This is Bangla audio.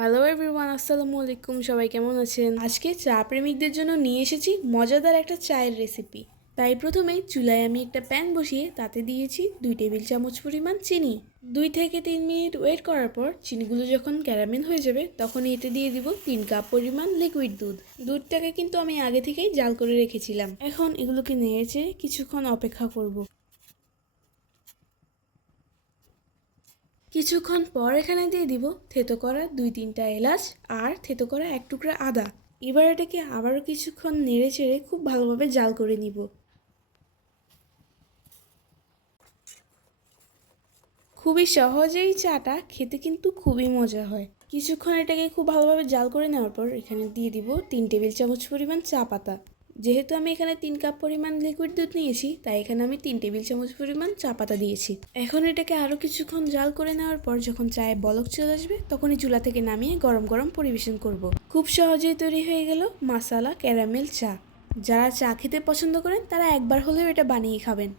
হ্যালো এভরিওয়ান আসসালামু আলাইকুম সবাই কেমন আছেন? আজকে চা প্রেমিকদের জন্য নিয়ে এসেছি মজাদার একটা চায়ের রেসিপি তাই প্রথমে চুলায় আমি একটা প্যান বসিয়ে তাতে দিয়েছি দুই টেবিল চামচ পরিমাণ চিনি। দুই থেকে তিন মিনিট ওয়েট করার পর চিনিগুলো যখন ক্যারামেল হয়ে যাবে তখন এতে দিয়ে দিব তিন কাপ পরিমাণ লিকুইড দুধ। দুধটাকে কিন্তু আমি আগে থেকেই জাল করে রেখেছিলাম। এখন এগুলোকে নেড়েচে কিছুক্ষণ অপেক্ষা করব। কিছুক্ষণ পর এখানে দিয়ে দিব থেতো করা দুই তিনটা এলাচ আর থেতো করা এক টুকরা আদা। এবার এটাকে আবারও কিছুক্ষণ নেড়ে চেড়ে খুব ভালোভাবে জাল করে নিব। খুবই সহজেই চাটা খেতে কিন্তু খুবই মজা হয়। কিছুক্ষণ এটাকে খুব ভালোভাবে জাল করে নেওয়ার পর এখানে দিয়ে দিব তিন টেবিল চামচ পরিমাণ চা পাতা। যেহেতু আমি এখানে তিন কাপ পরিমাণ লিকুইড দুধ নিয়েছি, তাই এখানে আমি তিন টেবিল চামচ পরিমাণ চা পাতা দিয়েছি। এখন এটাকে আরও কিছুক্ষণ জাল করে নেওয়ার পর যখন চায়ে বলক চলে আসবে, তখনই চুলা থেকে নামিয়ে গরম গরম পরিবেশন করব। খুব সহজেই তৈরি হয়ে গেল মাসালা ক্যারামেল চা। যারা চা খেতে পছন্দ করেন, তারা একবার হলেও এটা বানিয়ে খাবেন।